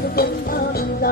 จะเป็นทางใจ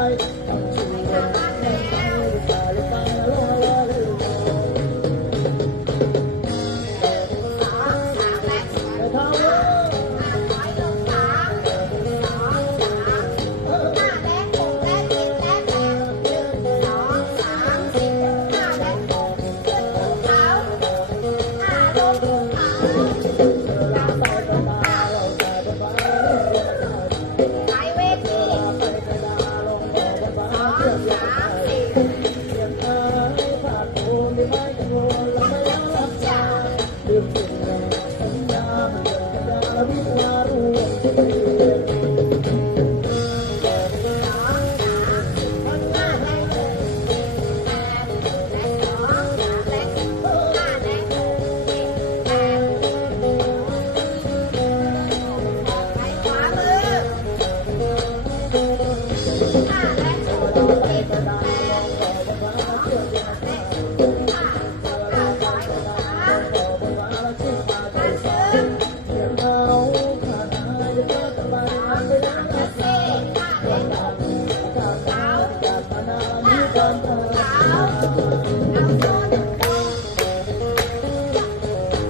Música